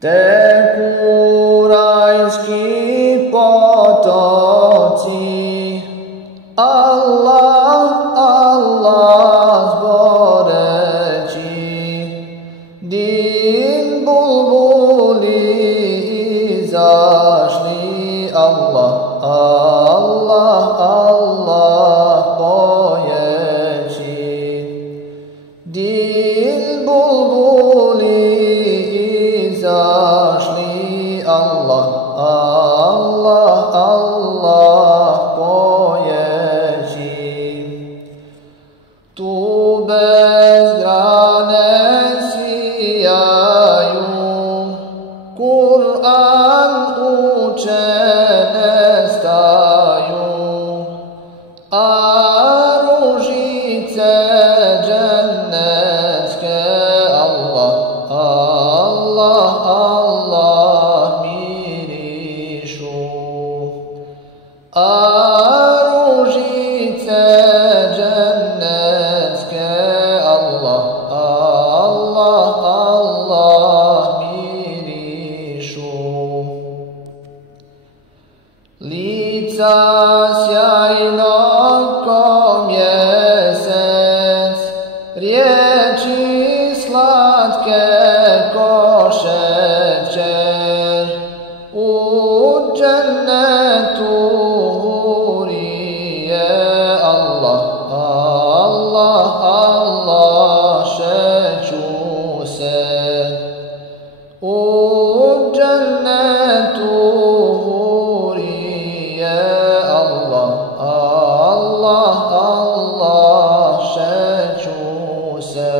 Teku rajski potoci, Allah, Allah zboreći, din bulbuli izašli, Allah, Allah, Allah pojeći, din bulbuli izašli, Allah, Allah, Allah pojeći. Tu bez grane sijaju, Kur'an uče ne staju, a ružice džennetske, Allah, Allah, Allah mirišu, a ružice džennetske, Allah, Allah, Allah mirišu. Lica sjajno ko mjesec, riječi slatke ko šećer, u džennetu hurije, Allah, Allah, Allah šeću se, u džennetu hurije, Allah, Allah, Allah šeću se.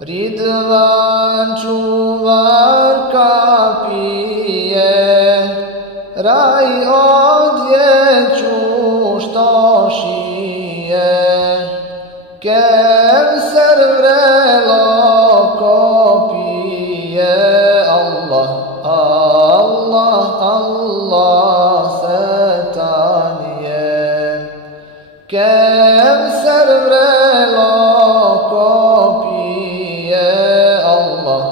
Ridvan čuvar kapije, raj odjeću što šije, Kevser vrelo ko pije, Allah, Allah, Allah setan je, Kevser vrelo ko pije, Allah,